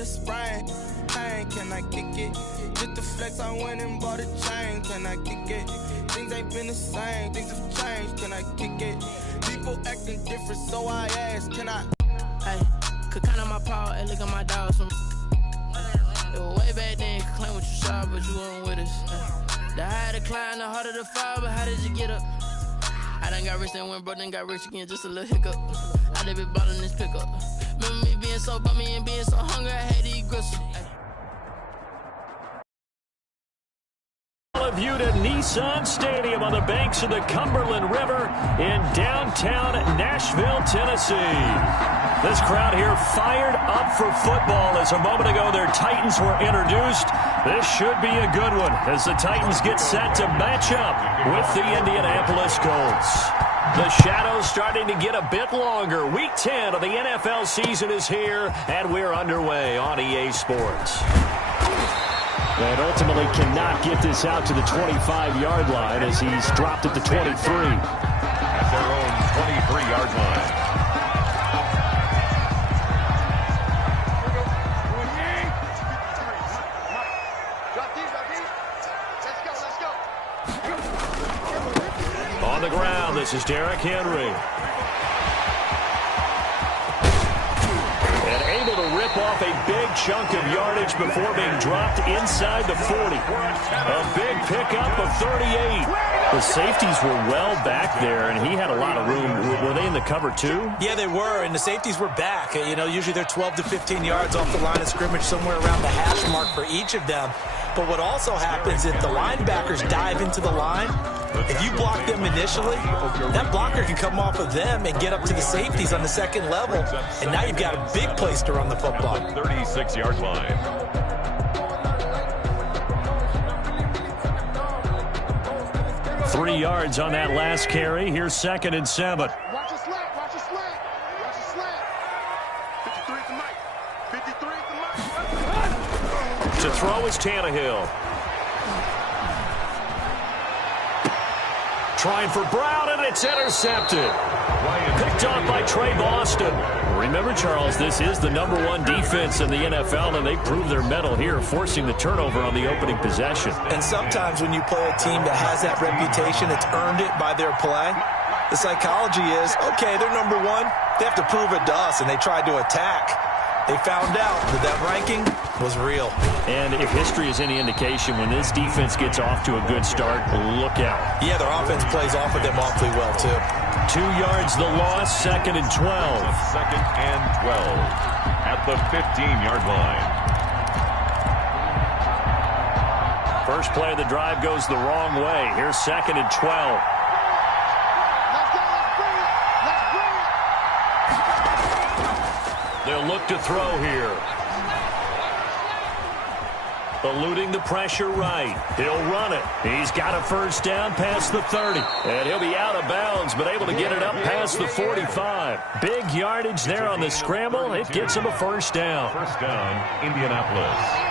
a sprain. Pain, can I kick it? Just the flex, I went and bought a chain. Can I kick it? Things ain't been the same, things have changed. Can I kick it? People acting different, so I asked, can I? Hey, could count on my power, hey, look at my dogs. It was way back then, could claim what you saw, but you weren't with us. The higher the climb, the harder the fall, but how did you get up? I done got rich, then went broke, then got rich again, just a little hiccup. I done been ballin' this pickup. Remember me being so bummy and being so hungry, I had to eat gristle. Viewed at Nissan Stadium on the banks of the Cumberland River in downtown Nashville, Tennessee. This crowd here fired up for football as a moment ago their Titans were introduced. This should be a good one as the Titans get set to match up with the Indianapolis Colts. The shadows starting to get a bit longer. Week 10 of the NFL season is here, and we're underway on EA Sports. And ultimately cannot get this out to the 25-yard line as he's dropped at the 23. At their own 23-yard line. On the ground, this is Derrick Henry. Able to rip off a big chunk of yardage before being dropped inside the 40. A big pickup of 38. The safeties were well back there, and he had a lot of room. Were they in the cover too? Yeah, they were, and the safeties were back. You know, usually they're 12 to 15 yards off the line of scrimmage, somewhere around the hash mark for each of them. But what also happens if the linebackers dive into the line, if you block them initially, that blocker can come off of them and get up to the safeties on the second level, and now you've got a big place to run the football. 36-yard line. Three yards on that last carry. Here's 2nd and 7. Watch a slant, watch a slant, watch a slant. 53 at the mic, 53 at the mic. To throw is Tannehill. Trying for Brown, and it's intercepted. Picked off by Trey Boston. Remember, Charles, this is the #1 defense in the NFL, and they proved their mettle here, forcing the turnover on the opening possession. And sometimes when you play a team that has that reputation, it's earned it by their play. The psychology is, okay, they're #1. They have to prove it to us, and they tried to attack. They found out that ranking was real. And if history is any indication, when this defense gets off to a good start, look out. Yeah, their offense plays off of them awfully well, too. 2 yards the loss, 2nd and 12. 2nd and 12 at the 15-yard line. First play of the drive goes the wrong way. Here's 2nd and 12. They'll look to throw here. Eluding the pressure right. He'll run it. He's got a first down past the 30. And he'll be out of bounds, but able to get it up past the 45. Big yardage there on the scramble. It gets him a first down. First down, Indianapolis.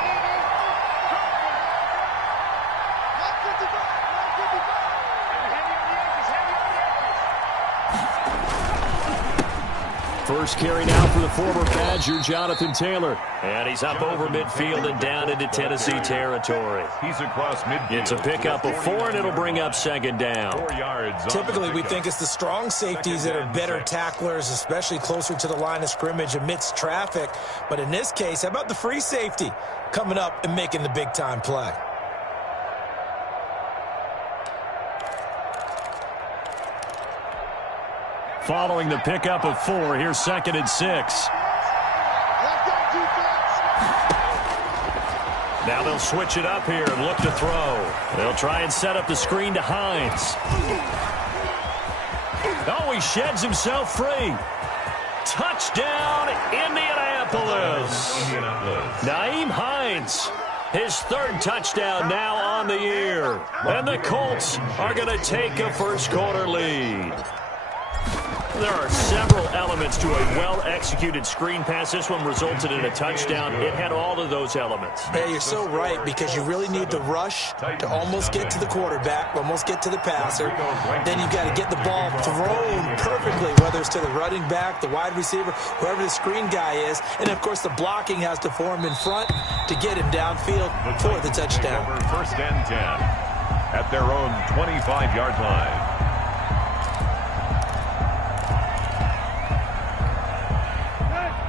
First carry now for the former Badger, Jonathan Taylor. And he's up over midfield and down into Tennessee territory. He's across midfield. It's a pickup of 4, and it'll bring up 2nd down. 4 yards. Typically, we think it's the strong safeties that are better tacklers, especially closer to the line of scrimmage amidst traffic. But in this case, how about the free safety coming up and making the big-time play? Following the pickup of 4, here's 2nd and 6. Now they'll switch it up here and look to throw. They'll try and set up the screen to Hines. Oh, he sheds himself free. Touchdown, Indianapolis. Nyheim Hines, his 3rd touchdown now on the year. And the Colts are going to take a first-quarter lead. There are several elements to a well-executed screen pass. This one resulted in a touchdown. It had all of those elements. Yeah, you're so right, because you really need the rush to almost get to the quarterback, almost get to the passer. Then you've got to get the ball thrown perfectly, whether it's to the running back, the wide receiver, whoever the screen guy is. And, of course, the blocking has to form in front to get him downfield for the touchdown. First and 10 at their own 25-yard line.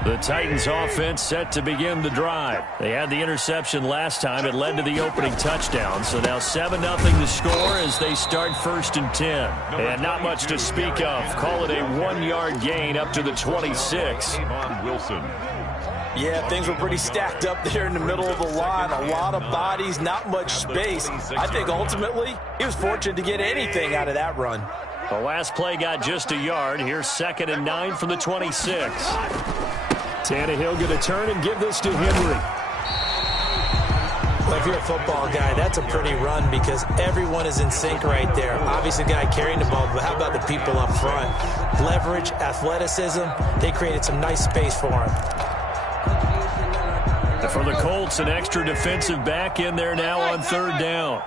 The Titans offense set to begin the drive. They had the interception last time. It led to the opening touchdown. So now 7-0 the score as they start 1st and 10. And not much to speak of. Call it a 1-yard gain up to the 26. Wilson. Yeah, things were pretty stacked up there in the middle of the line. A lot of bodies, not much space. I think ultimately he was fortunate to get anything out of that run. The last play got just a yard. Here's 2nd and 9 from the 26. Tannehill going to turn and give this to Henry. Well, if you're a football guy, that's a pretty run because everyone is in sync right there. Obviously, the guy carrying the ball, but how about the people up front? Leverage, athleticism, they created some nice space for him. For the Colts, an extra defensive back in there now on 3rd down.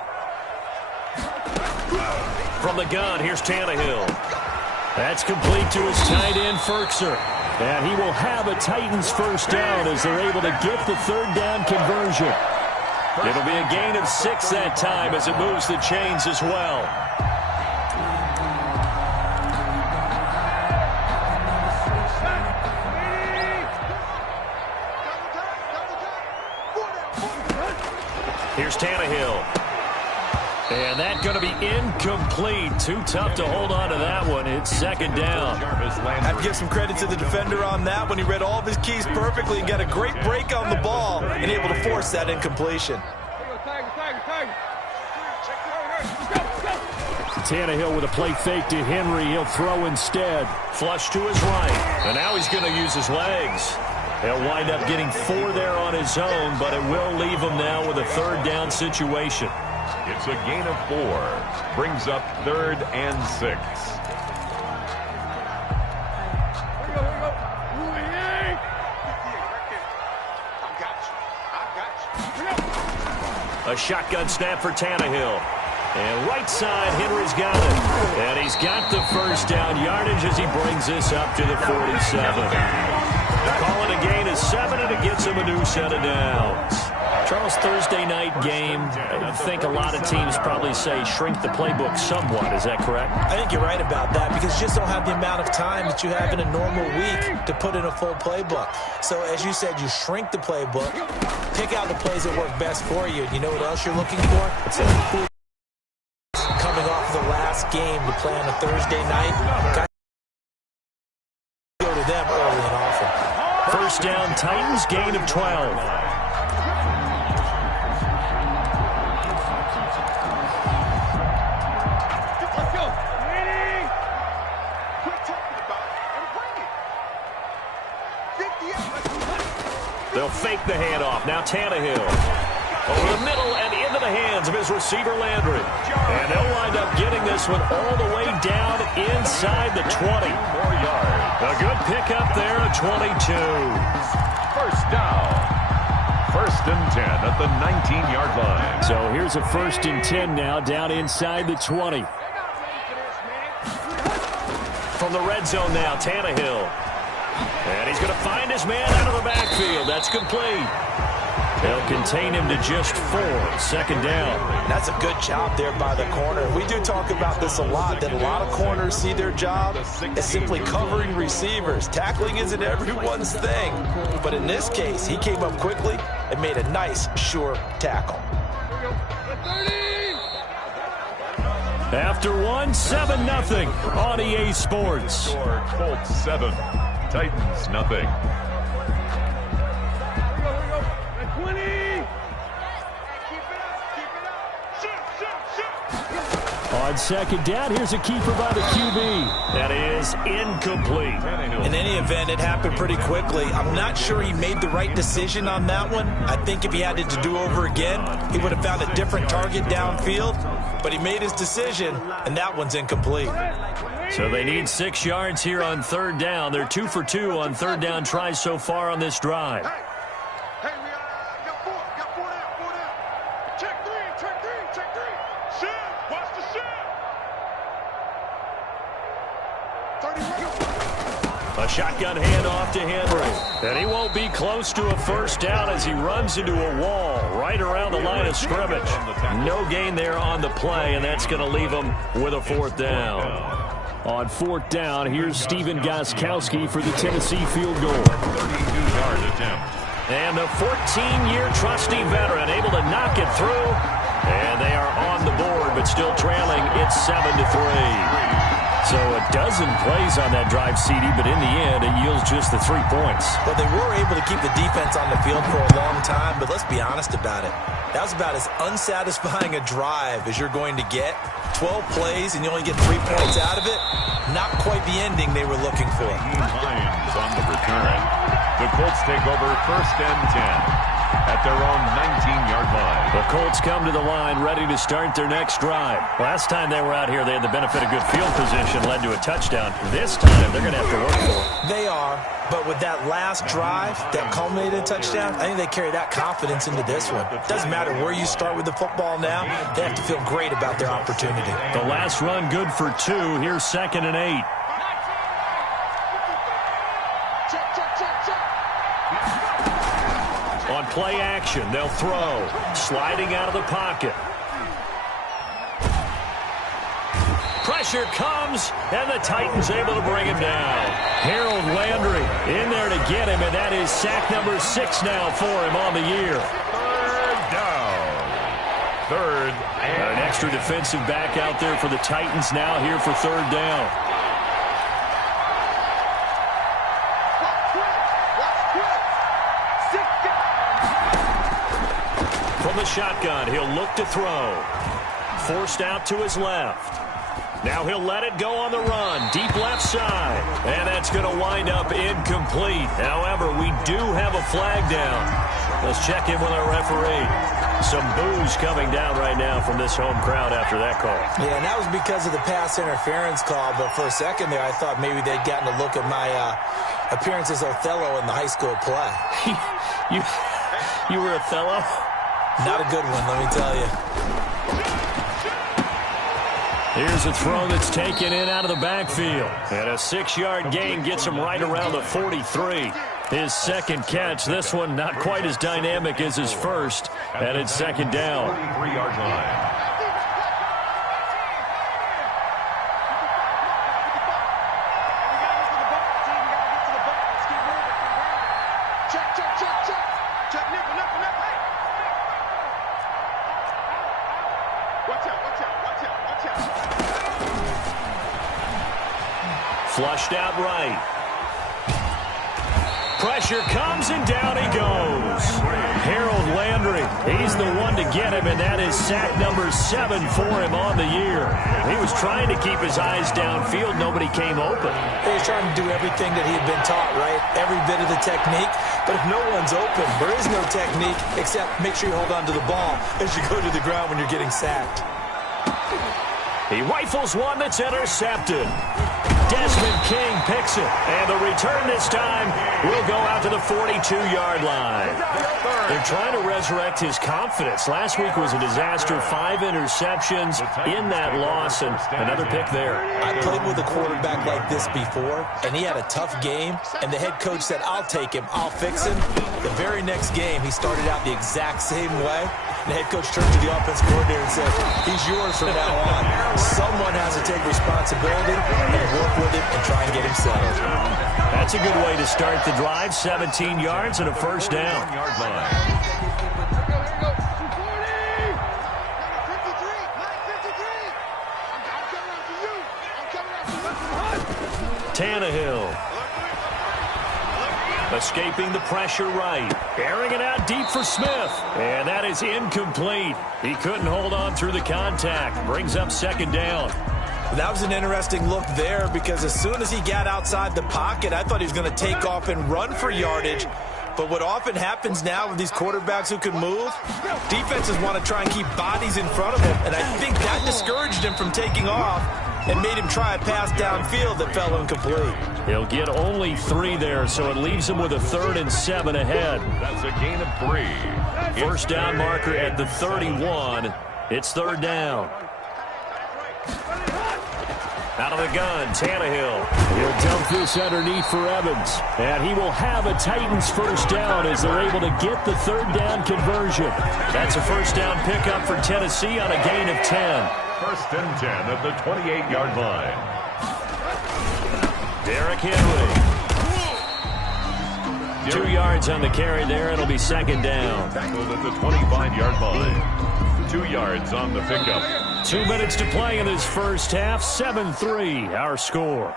From the gun, here's Tannehill. That's complete to his tight end, Ferkser. And he will have a Titans first down as they're able to get the 3rd down conversion. It'll be a gain of 6 that time as it moves the chains as well. Here's Tannehill. And that's going to be incomplete. Too tough to hold on to that one. It's 2nd down. I have to give some credit to the defender on that one. He read all of his keys perfectly and got a great break on the ball and able to force that incompletion. Tannehill with a play fake to Henry. He'll throw instead. Flush to his right. And now he's going to use his legs. He'll wind up getting 4 there on his own, but it will leave him now with a 3rd down situation. It's a gain of 4. Brings up 3rd and 6. A shotgun snap for Tannehill. And right side, Henry's got it. And he's got the first down yardage as he brings this up to the 47. Call it a gain of 7, and it gets him a new set of downs. Charles, Thursday night game, I think a lot of teams probably say shrink the playbook somewhat. Is that correct? I think you're right about that because you just don't have the amount of time that you have in a normal week to put in a full playbook. So, as you said, you shrink the playbook, pick out the plays that work best for you. You know what else you're looking for? Coming off the last game to play on a Thursday night, go to them early and often. First down, Titans, gain of 12. They'll fake the handoff. Now Tannehill. Over the middle and into the hands of his receiver, Landry. And they'll wind up getting this one all the way down inside the 20. 4 yards. A good pickup there at 22. First down. 1st and 10 at the 19-yard line. So here's a 1st and 10 now down inside the 20. From the red zone now, Tannehill. And he's going to find his man out of the backfield. That's complete. They'll contain him to just 4. 2nd down. That's a good job there by the corner. We do talk about this a lot, that a lot of corners see their job as simply covering receivers. Tackling isn't everyone's thing. But in this case, he came up quickly and made a nice, sure tackle. After 7-0 on EA Sports. Colts 7, Titans nothing. On 2nd down, here's a keeper by the QB. That is incomplete. In any event, it happened pretty quickly. I'm not sure he made the right decision on that one. I think if he had it to do over again, he would have found a different target downfield. But he made his decision, and that one's incomplete. So they need 6 yards here on third down. They're 2 for 2 on third down tries so far on this drive. Hey, we got 4 down. Check three. Shift, watch the shift. 30. A shotgun handoff to Henry. And he won't be close to a first down as he runs into a wall right around the line of scrimmage. No gain there on the play, and that's going to leave him with a fourth down. On fourth down, here's Steven Gostkowski for the Tennessee field goal. 32-yard attempt. And the 14-year trusty veteran able to knock it through. And they are on the board, but still trailing. It's 7-3. So a dozen plays on that drive, CD, but in the end, it yields just the 3 points. Well, they were able to keep the defense on the field for a long time, but let's be honest about it. That was about as unsatisfying a drive as you're going to get. 12 plays, and you only get 3 points out of it. Not quite the ending they were looking for. Lions on the return. The Colts take over first and 10 at their own 19-yard line. The Colts come to the line ready to start their next drive. Last time they were out here, they had the benefit of good field position, led to a touchdown. This time, they're going to have to work for it. They are, but with that last drive that culminated in a touchdown, I think they carry that confidence into this one. It doesn't matter where you start with the football now. They have to feel great about their opportunity. The last run good for 2. Here's 2nd and 8. On play action, they'll throw. Sliding out of the pocket. Pressure comes, and the Titans able to bring him down. Harold Landry in there to get him, and that is sack number 6 now for him on the year. Third down. Third and an extra defensive back out there for the Titans now here for third down. From the shotgun, he'll look to throw. Forced out to his left. Now he'll let it go on the run. Deep left side. And that's going to wind up incomplete. However, we do have a flag down. Let's check in with our referee. Some boos coming down right now from this home crowd after that call. Yeah, and that was because of the pass interference call. But for a second there, I thought maybe they'd gotten a look at my appearance as Othello in the high school play. You were Othello? Not a good one, let me tell you. Here's a throw that's taken in out of the backfield. And a 6-yard gain gets him right around the 43. His second catch, this one not quite as dynamic as his first. And it's second down. 43-yard line. Flushed out right. Pressure comes, and down he goes. Harold Landry, he's the one to get him, and that is sack number 7 for him on the year. He was trying to keep his eyes downfield. Nobody came open. He was trying to do everything that he had been taught, right? Every bit of the technique. But if no one's open, there is no technique except make sure you hold on to the ball as you go to the ground when you're getting sacked. He rifles one that's intercepted. Desmond King picks it, and the return this time will go out to the 42-yard line. They're trying to resurrect his confidence. Last week was a disaster, 5 interceptions in that loss, and another pick there. I played with a quarterback like this before, and he had a tough game, and the head coach said, I'll take him, I'll fix him. The very next game, he started out the exact same way. The head coach turned to the offensive coordinator and said, he's yours from now on. Someone has to take responsibility and work with him and try and get him settled. That's a good way to start the drive. 17 yards and a first down. Tannehill. Escaping the pressure right. Airing it out deep for Smith. And that is incomplete. He couldn't hold on through the contact. Brings up second down. That was an interesting look there because as soon as he got outside the pocket, I thought he was going to take off and run for yardage. But what often happens now with these quarterbacks who can move, defenses want to try and keep bodies in front of him. And I think that discouraged him from taking off. and made him try a pass downfield that fell incomplete. He'll get only 3 there, so it leaves him with a 3rd and 7 ahead. That's a gain of 3. First down marker at the 31. It's 3rd down. Out of the gun, Tannehill. He'll dump this underneath for Evans. And he will have a Titans first down as they're able to get the 3rd down conversion. That's a first down pickup for Tennessee on a gain of 10. First and 10 at the 28-yard line. Derrick Henry. 2 yards on the carry there. It'll be 2nd down. Tackled at the 25-yard line. 2 yards on the pickup. 2 minutes to play in this first half. 7-3, our score.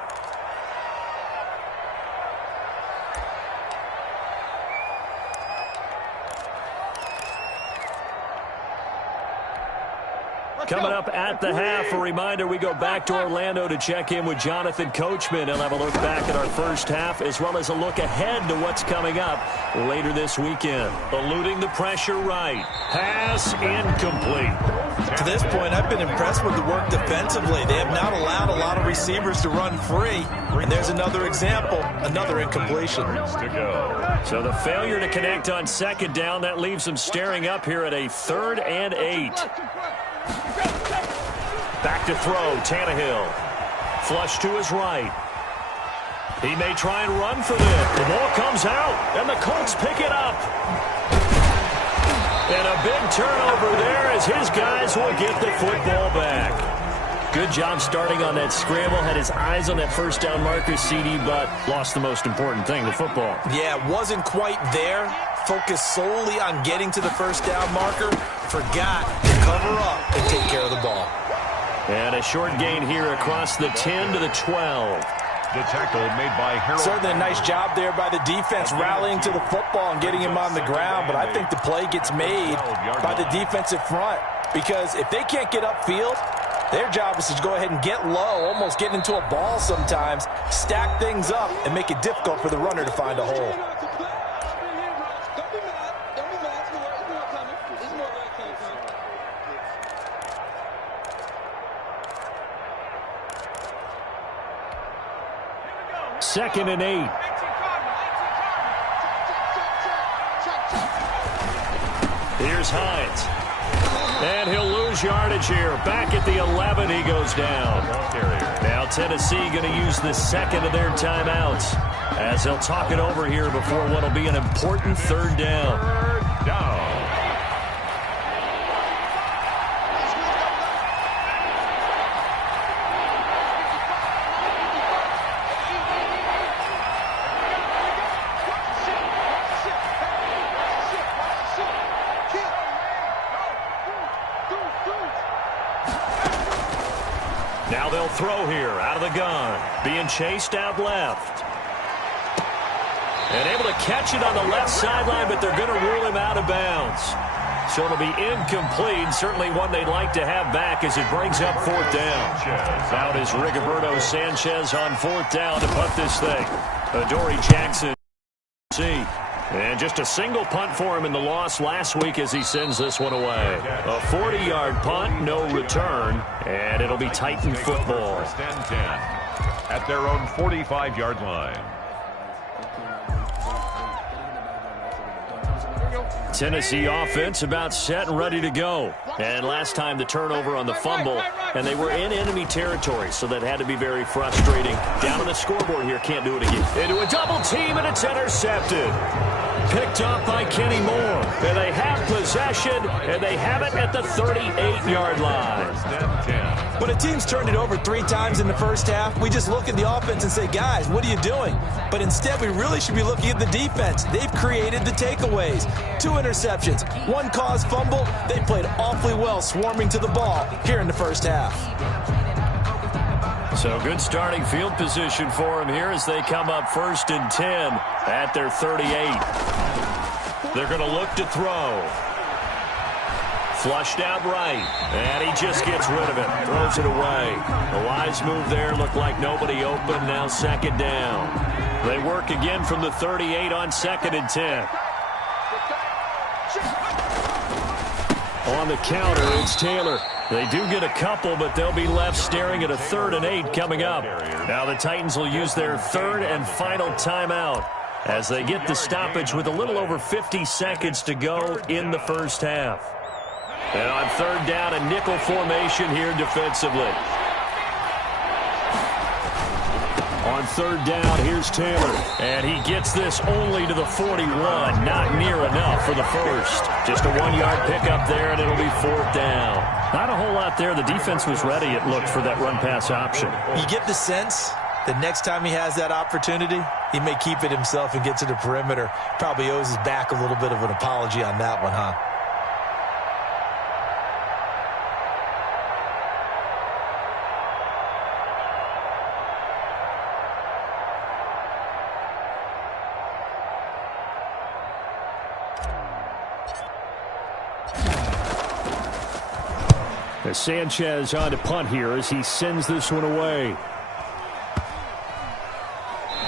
Coming up at the half, a reminder, we go back to Orlando to check in with Jonathan Coachman. He'll have a look back at our first half as well as a look ahead to what's coming up later this weekend. Eluding the pressure right. Pass incomplete. To this point, I've been impressed with the work defensively. They have not allowed a lot of receivers to run free. And there's another example, another incompletion. To go. So the failure to connect on 2nd down, that leaves them staring up here at a 3rd and 8. Back to throw, Tannehill. Flush to his right. He may try and run for this. The ball comes out, and the Colts pick it up. And a big turnover there as his guys will get the football back. Good job starting on that scramble. Had his eyes on that first down marker, CD, but lost the most important thing, the football. Yeah, wasn't quite there. Focused solely on getting to the first down marker. Forgot to cover up and take care of the ball. And a short gain here across the 10 to the 12. The tackle made by Harold. Certainly a nice job there by the defense rallying to the football and getting him on the ground. But I think the play gets made by the defensive front. Because if they can't get upfield, their job is to go ahead and get low, almost get into a ball sometimes, stack things up, and make it difficult for the runner to find a hole. Second and 8. Here's Hines. And he'll lose yardage here. Back at the 11, he goes down. Now Tennessee going to use the second of their timeouts as they'll talk it over here before what will be an important 3rd down. Third down. Now they'll throw here out of the gun. Being chased out left. And able to catch it on the left sideline, but they're going to rule him out of bounds. So it'll be incomplete. Certainly one they'd like to have back as it brings up 4th down. Out is Rigoberto Sanchez on 4th down to punt this thing. Adoree Jackson. And just a single punt for him in the loss last week as he sends this one away. A 40-yard punt, no return, and it'll be Titan football. First and 10 at their own 45-yard line. Tennessee offense about set and ready to go. And last time the turnover on the fumble, and they were in enemy territory, so that had to be very frustrating. Down on the scoreboard here, can't do it again. Into a double team, and it's intercepted. Picked up by Kenny Moore. And they have possession, and they have it at the 38-yard line. First and 10. When a team's turned it over 3 times in the first half, we just look at the offense and say, guys, what are you doing? But instead, we really should be looking at the defense. They've created the takeaways. 2 interceptions, 1 caused fumble. They played awfully well swarming to the ball here in the first half. So good starting field position for them here as they come up 1st and 10 at their 38. They're going to look to throw. Flushed out right, and he just gets rid of it, throws it away. A wise move there, looked like nobody open, now 2nd down. They work again from the 38 on 2nd and 10. On the counter, it's Taylor. They do get a couple, but they'll be left staring at a 3rd and 8 coming up. Now the Titans will use their 3rd and final timeout as they get the stoppage with a little over 50 seconds to go in the first half. And on 3rd down, a nickel formation here defensively. On 3rd down, here's Taylor. And he gets this only to the 41. Not near enough for the first. Just a 1-yard pickup there, and it'll be 4th down. Not a whole lot there. The defense was ready, it looked, for that run-pass option. You get the sense that next time he has that opportunity, he may keep it himself and get to the perimeter. Probably owes his back a little bit of an apology on that one, huh? As Sanchez on to punt here as he sends this one away.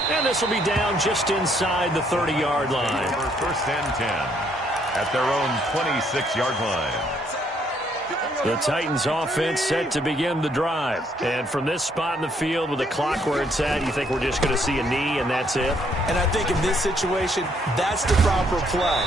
And this will be down just inside the 30-yard line. For 1st and 10 at their own 26-yard line. The Titans offense set to begin the drive. And from this spot in the field with the clock where it's at, you think we're just going to see a knee and that's it? And I think in this situation, that's the proper play.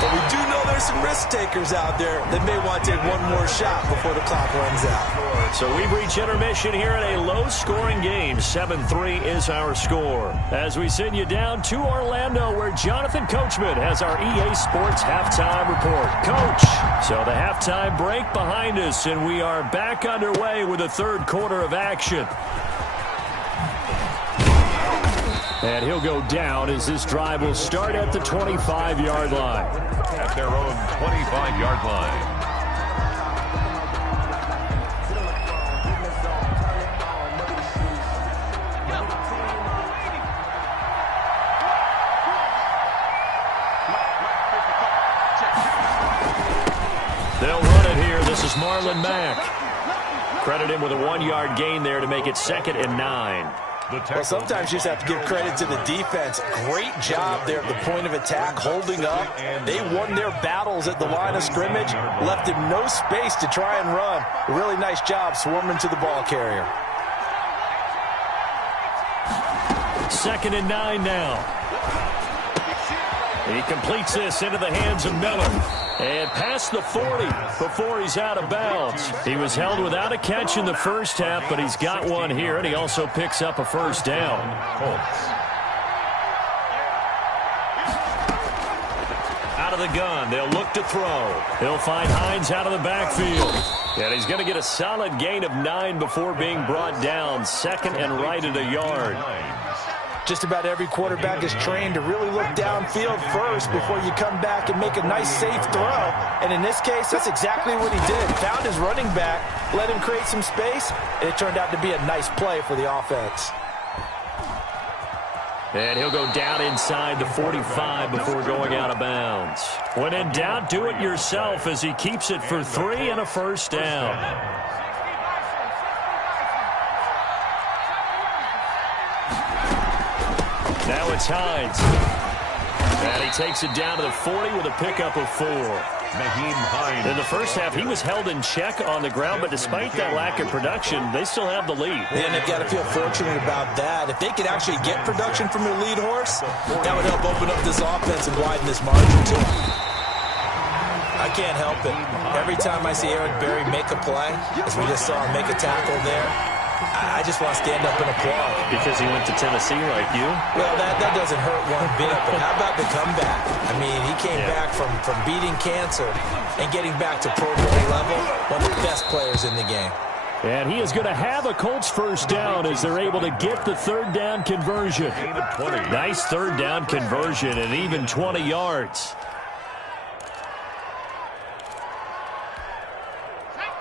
But we do know there's some risk takers out there that may want to take one more shot before the clock runs out. So we've reached intermission here in a low-scoring game. 7-3 is our score. As we send you down to Orlando, where Jonathan Coachman has our EA Sports halftime report. Coach, so the halftime break behind us, and we are back underway with the 3rd quarter of action. And he'll go down as this drive will start at the 25-yard line. At their own 25-yard line. They'll run it here. This is Marlon Mack. Credit him with a 1-yard gain there to make it 2nd and 9. Well, sometimes you just have to give credit to the defense. Great job there at the point of attack, holding up. They won their battles at the line of scrimmage, left him no space to try and run. A really nice job swarming to the ball carrier. 2nd and 9 now. He completes this into the hands of Miller. And past the 40 before he's out of bounds. He was held without a catch in the first half, but he's got one here, and he also picks up a 1st down. Out of the gun, they'll look to throw. He'll find Hines out of the backfield. And he's going to get a solid gain of 9 before being brought down. 2nd and right at a yard. Just about every quarterback is trained to really look downfield first before you come back and make a nice, safe throw. And in this case, that's exactly what he did. Found his running back, let him create some space, and it turned out to be a nice play for the offense. And he'll go down inside the 45 before going out of bounds. When in doubt, do it yourself as he keeps it for 3 and a 1st down. Now it's Hines. And he takes it down to the 40 with a pickup of 4. In the first half, he was held in check on the ground, but despite that lack of production, they still have the lead. And they've got to feel fortunate about that. If they could actually get production from their lead horse, that would help open up this offense and widen this margin too. I can't help it. Every time I see Eric Berry make a play, as we just saw him make a tackle there, I just want to stand up and applaud. Because he went to Tennessee like you? Well, that doesn't hurt one bit, but how about the comeback? I mean, he came back from beating cancer and getting back to Pro Bowl level, one of the best players in the game. And he is going to have a Colts 1st down as they're able to get the 3rd down conversion. Nice 3rd down conversion and even 20 yards.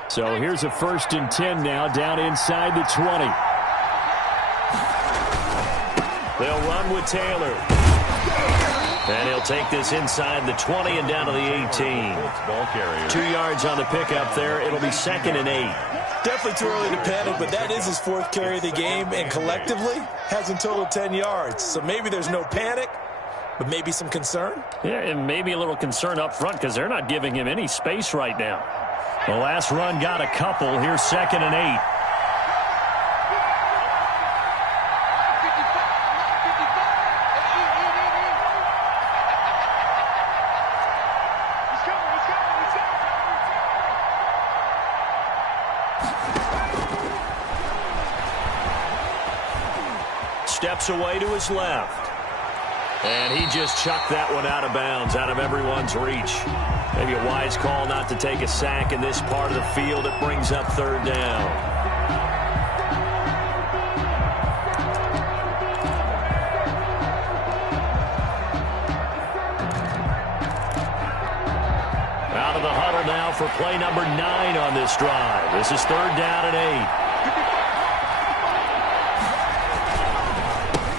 So here's a 1st and 10 now down inside the 20. They'll run with Taylor. And he'll take this inside the 20 and down to the 18. 2 yards on the pickup there. It'll be 2nd and 8. Definitely too early to panic, but that is his 4th carry of the game, and collectively has in total 10 yards. So maybe there's no panic, but maybe some concern. Yeah, and maybe a little concern up front because they're not giving him any space right now. The last run got a couple. Here's 2nd and 8. Steps away to his left. And he just chucked that one out of bounds, out of everyone's reach. Maybe a wise call not to take a sack in this part of the field. It brings up 3rd down. Out of the huddle now for play number 9 on this drive. This is 3rd down and 8.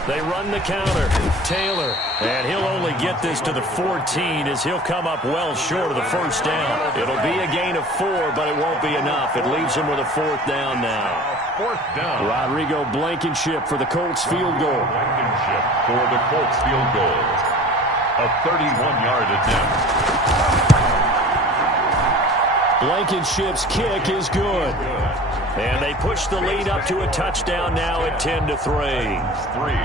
They run the counter. Taylor. And he'll only get this to the 14 as he'll come up well short of the 1st down. It'll be a gain of 4, but it won't be enough. It leaves him with a 4th down now. 4th down. Rodrigo Blankenship for the Colts field goal. Blankenship for the Colts field goal. A 31-yard attempt. Blankenship's kick is good. And they push the lead up to a touchdown now at 10-3.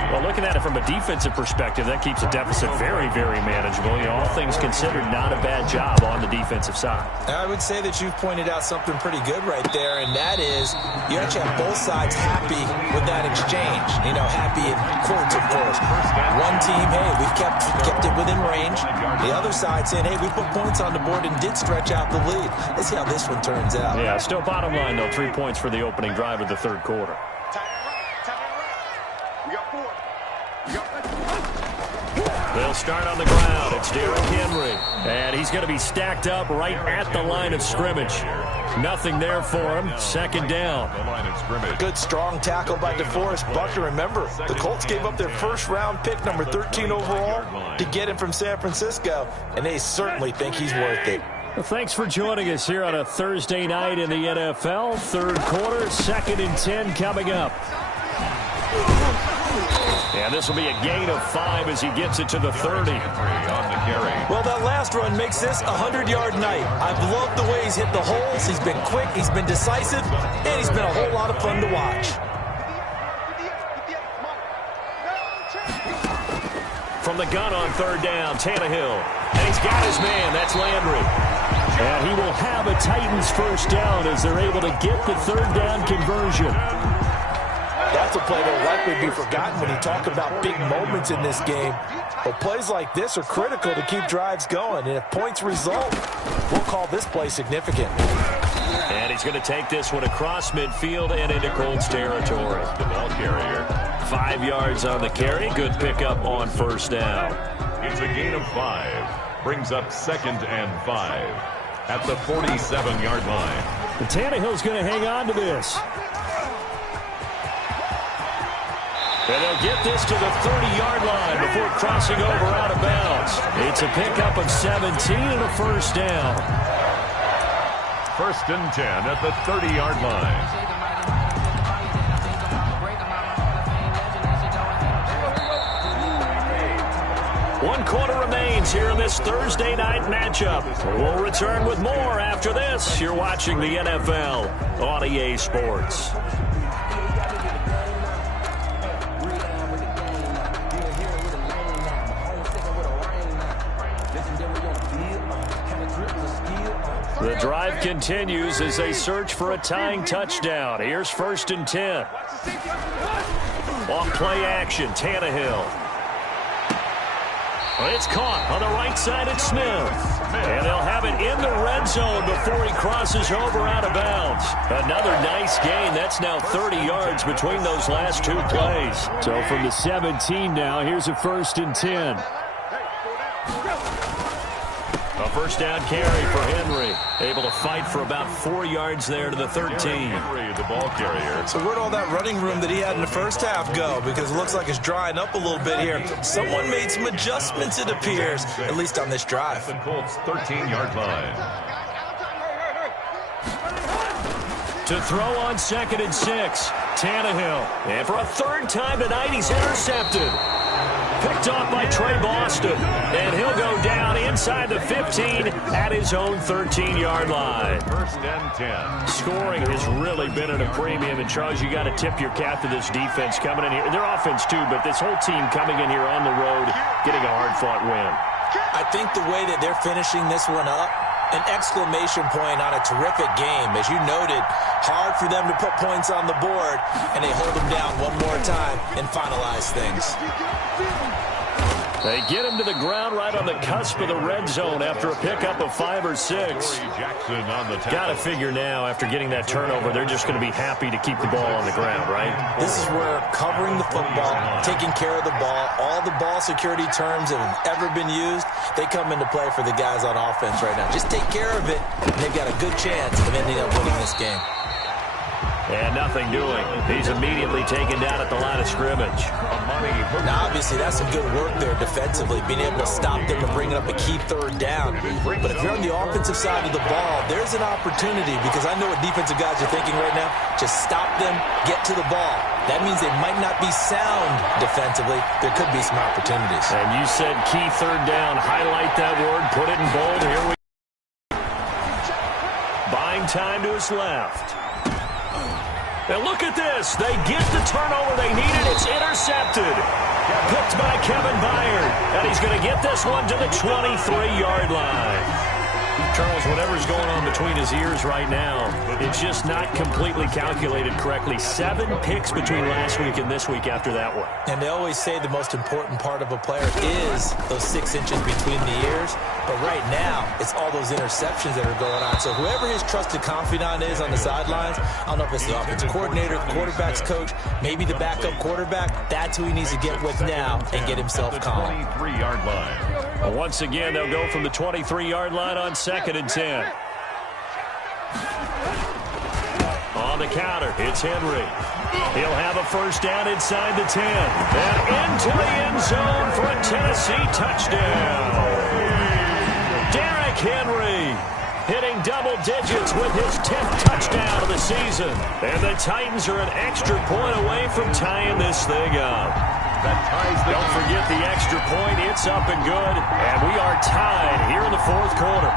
Well, looking at it from a defensive perspective, that keeps the deficit very, very manageable. You know, all things considered, not a bad job on the defensive side. I would say that you've pointed out something pretty good right there, and that is you actually have both sides happy with that exchange. You know, happy in quotes, of course. One team, hey, we've kept it within range. The other side saying, hey, we put points on the board and did stretch out the lead. Let's see how this one turns out. Yeah, still bottom line, though, 3 points for the opening drive of the 3rd quarter. They'll start on the ground. It's Derrick Henry. And he's going to be stacked up right at the line of scrimmage. Nothing there for him. 2nd down. Good strong tackle by DeForest Buckner. Remember, the Colts gave up their 1st-round pick, number 13 overall, to get him from San Francisco, and they certainly think he's worth it. Well, thanks for joining us here on a Thursday night in the NFL. 3rd quarter, 2nd and 10 coming up. And this will be a gain of 5 as he gets it to the 30. Well, that last run makes this a 100-yard night. I've loved the way he's hit the holes. He's been quick, he's been decisive, and he's been a whole lot of fun to watch. From the gun on 3rd down, Tannehill. And he's got his man. That's Landry. And he will have a Titans 1st down as they're able to get the 3rd down conversion. That's a play that will likely be forgotten when you talk about big moments in this game. But plays like this are critical to keep drives going. And if points result, we'll call this play significant. And he's going to take this one across midfield and into Colts territory. The ball carrier. 5 yards on the carry. Good pickup on 1st down. It's a gain of 5. Brings up 2nd and 5 at the 47-yard line. And Tannehill's going to hang on to this. And they'll get this to the 30-yard line before crossing over out of bounds. It's a pickup of 17 and a 1st down. 1st and 10 at the 30-yard line. One quarter remains here in this Thursday night matchup. We'll return with more after this. You're watching the NFL on EA Sports. The drive continues as they search for a tying touchdown. Here's 1st and 10. Off play action, Tannehill. It's caught on the right side at Smith. And they'll have it in the red zone before he crosses over out of bounds. Another nice gain. That's now 30 yards between those last 2 plays. So from the 17 now, here's a 1st and 10. A 1st down carry for Henry. Able to fight for about 4 yards there to the 13. Henry, the ball carrier. So where'd all that running room that he had in the 1st half go? Because it looks like it's drying up a little bit here. Someone made some adjustments, it appears, at least on this drive. The Colts 13-yard line. To throw on 2nd and 6. Tannehill. And for a 3rd time tonight, he's intercepted. Picked off by Trey Boston. And he'll go down inside the 15 at his own 13-yard line. First and 10. Scoring has really been at a premium. And, Charles, you got to tip your cap to this defense coming in here. Their offense, too, but this whole team coming in here on the road, getting a hard-fought win. I think the way that they're finishing this one up, an exclamation point on a terrific game. As you noted, hard for them to put points on the board, and they hold them down one more time and finalize things. They get him to the ground right on the cusp of the red zone after a pickup of 5 or 6. Got to figure now, after getting that turnover, they're just going to be happy to keep the ball on the ground, right? This is where covering the football, taking care of the ball, all the ball security terms that have ever been used, they come into play for the guys on offense right now. Just take care of it, and they've got a good chance of ending up winning this game. And nothing doing. He's immediately taken down at the line of scrimmage. Now, obviously, that's some good work there defensively, being able to stop them and bring up a key third down. But if you're on the offensive side of the ball, there's an opportunity, because I know what defensive guys are thinking right now. Just stop them, get to the ball. That means they might not be sound defensively. There could be some opportunities. And you said key third down. Highlight that word. Put it in bold. Here we go. Buying time to his left. And look at this. They get the turnover they needed. It's intercepted. Picked by Kevin Byard. And he's going to get this one to the 23-yard line. Charles, whatever's going on between his ears right now, it's just not completely calculated correctly. 7 picks between last week and this week after that one. And they always say the most important part of a player is those 6 inches between the ears. But right now, it's all those interceptions that are going on. So whoever his trusted confidant is on the sidelines, I don't know if it's the offensive coordinator, the quarterback's coach, maybe the backup quarterback, that's who he needs to get with now and get himself calm. 23-yard line. Once again, they'll go from the 23-yard line on 2nd and 10. On the counter, it's Henry. He'll have a first down inside the 10. And into the end zone for a Tennessee touchdown. Derrick Henry hitting double digits with his 10th touchdown of the season. And the Titans are an extra point away from tying this thing up. Don't forget the extra point. It's up and good. And we are tied here in the 4th quarter.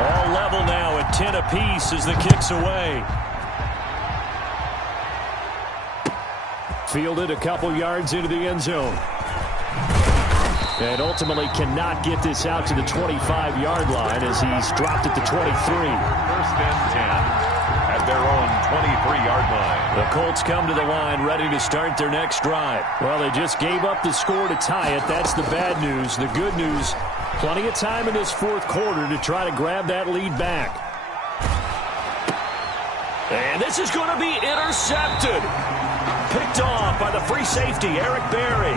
All level now at 10 apiece as the kick's away. Fielded a couple yards into the end zone. And ultimately cannot get this out to the 25-yard line as he's dropped at the 23. First and 10 at their own 23-yard line. The Colts come to the line ready to start their next drive. Well, they just gave up the score to tie it. That's the bad news. The good news, plenty of time in this 4th quarter to try to grab that lead back. And this is going to be intercepted. Picked off by the free safety, Eric Berry.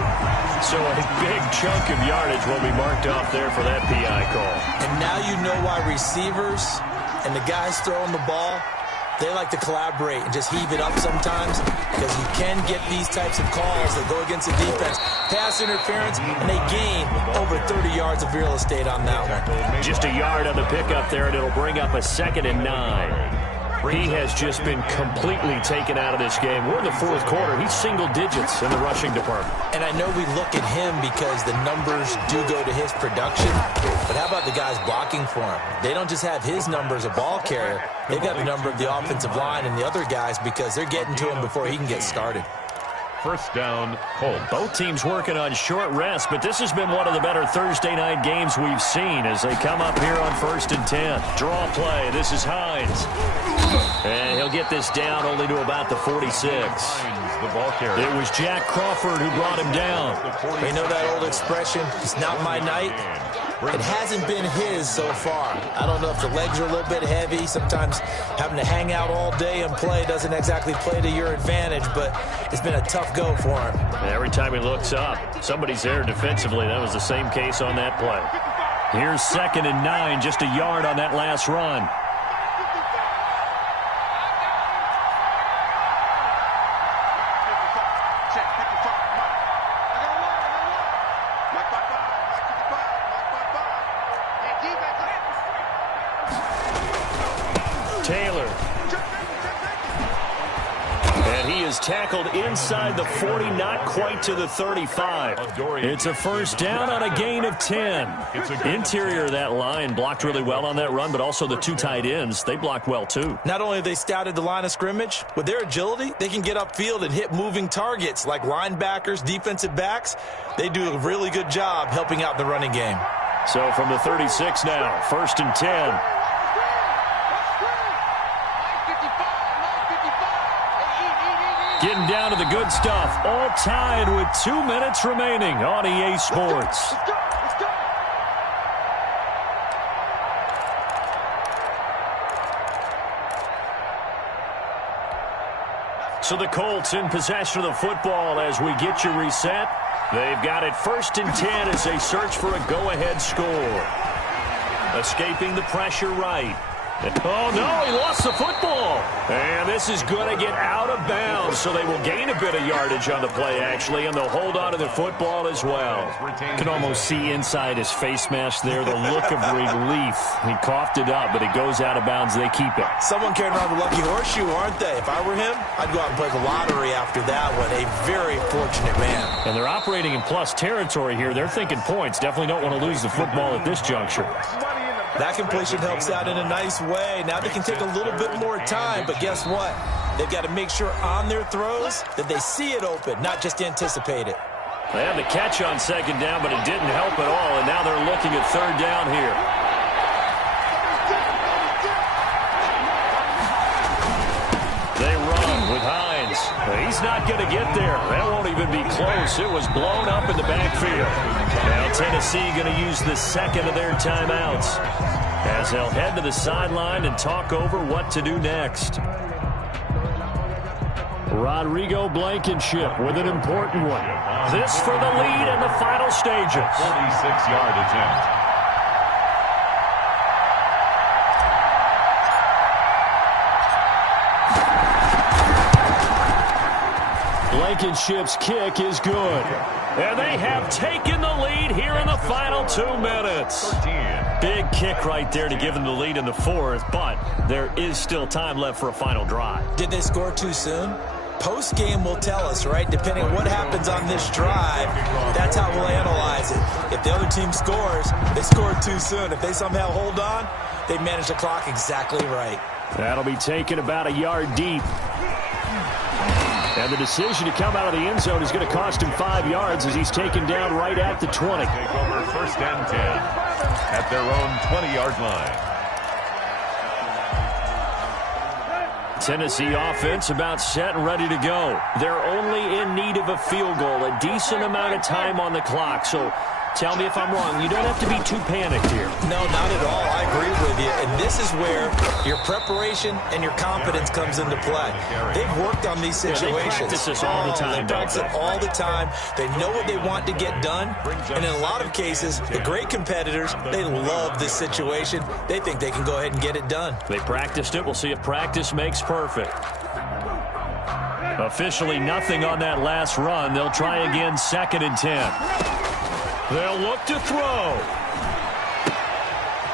So a big chunk of yardage will be marked off there for that PI call. And now you know why receivers and the guys throwing the ball, they like to collaborate and just heave it up sometimes, because you can get these types of calls that go against the defense. Pass interference, and they gain over 30 yards of real estate on that one. Just a yard on the pickup there, and it'll bring up a 2nd and 9. He has just been completely taken out of this game. We're in the 4th quarter. He's single digits in the rushing department. And I know we look at him because the numbers do go to his production. But how about the guys blocking for him? They don't just have his number as a ball carrier. They've got the number of the offensive line and the other guys because they're getting to him before he can get started. First down, Colts. Both teams working on short rest, but this has been one of the better Thursday night games we've seen as they come up here on 1st and 10. Draw play. This is Hines. And he'll get this down only to about the 46. The ball carrier. It was Jack Crawford who brought him down. You know that old expression, it's not my night? It hasn't been his so far. I don't know if the legs are a little bit heavy. Sometimes having to hang out all day and play doesn't exactly play to your advantage, but it's been a tough go for him. Every time he looks up, somebody's there defensively. That was the same case on that play. Here's 2nd and 9, just a yard on that last run. is tackled inside the 40, not quite to the 35. It's a first down on a gain of 10. Interior of that line blocked really well on that run, but also the two tight ends, they blocked well too. Not only have they scouted the line of scrimmage, with their agility, they can get upfield and hit moving targets like linebackers, defensive backs. They do a really good job helping out the running game. So from the 36 now, first and 10. Getting down to the good stuff. All tied with 2 minutes remaining on EA Sports. So the Colts in possession of the football as we get you reset. They've got it first and 10 as they search for a go-ahead score. Escaping the pressure right. Oh, no, he lost the football. And this is going to get out of bounds, so they will gain a bit of yardage on the play, actually, and they'll hold on to the football as well. You can almost see inside his face mask there the look of relief. He coughed it up, but it goes out of bounds. They keep it. Someone carrying around the lucky horseshoe, aren't they? If I were him, I'd go out and play the lottery after that one. A very fortunate man. And they're operating in plus territory here. They're thinking points. Definitely don't want to lose the football at this juncture. That completion helps out in a nice way. Now they can take a little bit more time, but guess what? They've got to make sure on their throws that they see it open, not just anticipate it. They had the catch on second down, but it didn't help at all, and now they're looking at third down here. They run with Hines. He's not going to get there. That won't even be close. It was blown up in the backfield. Now Tennessee going to use the second of their timeouts as they'll head to the sideline and talk over what to do next. Rodrigo Blankenship with an important one. This for the lead in the final stages. 46-yard attempt. Blankenship's kick is good. And they have taken the lead here in the final 2 minutes. Big kick right there to give them the lead in the fourth, but there is still time left for a final drive. Did they score too soon? Post-game will tell us, right? Depending on what happens on this drive, that's how we'll analyze it. If the other team scores, they scored too soon. If they somehow hold on, they manage the clock exactly right. That'll be taken about a yard deep. And the decision to come out of the end zone is going to cost him 5 yards as he's taken down right at the 20. Take over first and 10 at their own 20-yard line. Tennessee offense about set and ready to go. They're only in need of a field goal, a decent amount of time on the clock. So tell me if I'm wrong. You don't have to be too panicked here. No, not at all. I agree with you. And this is where your preparation and your confidence comes into play. They've worked on these situations. Yeah, they practice this all the time. They practice it all the time. They know what they want to get done. And in a lot of cases, the great competitors, they love this situation. They think they can go ahead and get it done. They practiced it. We'll see if practice makes perfect. Officially nothing on that last run. They'll try again second and 10. They'll look to throw.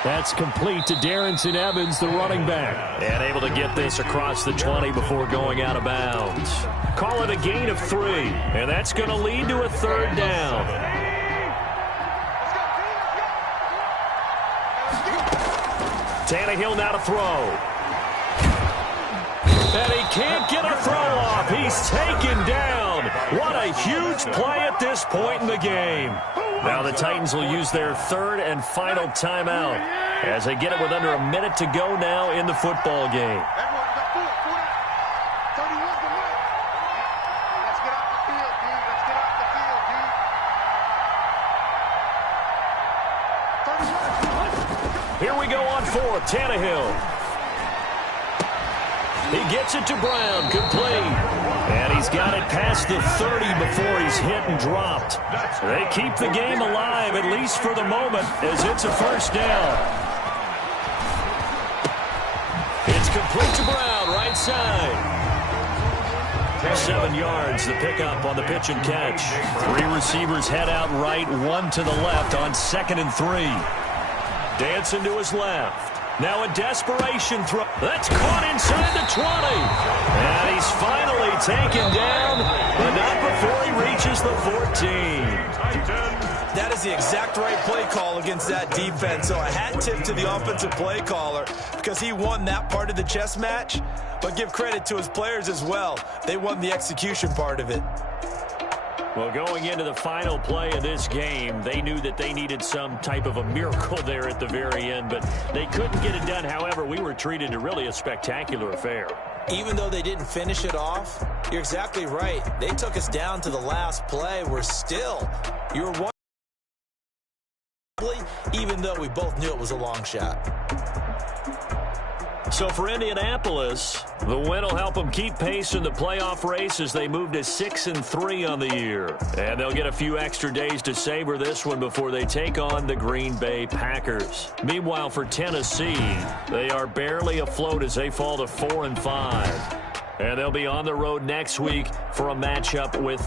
That's complete to Darrington Evans, the running back. And able to get this across the 20 before going out of bounds. Call it a gain of 3. And that's going to lead to a third down. Tannehill now to throw. And he can't get a throw off. He's taken down. What a huge play at this point in the game. Now the Titans will use their third and final timeout as they get it with under a minute to go now in the football game. Here we go on fourth. Tannehill. He gets it to Brown, complete. And he's got it past the 30 before he's hit and dropped. They keep the game alive, at least for the moment, as it's a first down. It's complete to Brown, right side. 7 yards, the pickup on the pitch and catch. 3 receivers head out right, 1 to the left on 2nd and 3. Dancing to his left. Now a desperation throw. That's caught inside the 20. And he's finally taken down, but not before he reaches the 14. That is the exact right play call against that defense. So a hat tip to the offensive play caller because he won that part of the chess match. But give credit to his players as well. They won the execution part of it. Well, going into the final play of this game, they knew that they needed some type of a miracle there at the very end, but they couldn't get it done. However, we were treated to really a spectacular affair. Even though they didn't finish it off, you're exactly right. They took us down to the last play. We're still, you were one, even though we both knew it was a long shot. So for Indianapolis, the win will help them keep pace in the playoff race as they move to 6-3 on the year. And they'll get a few extra days to savor this one before they take on the Green Bay Packers. Meanwhile, for Tennessee, they are barely afloat as they fall to 4-5. And they'll be on the road next week for a matchup with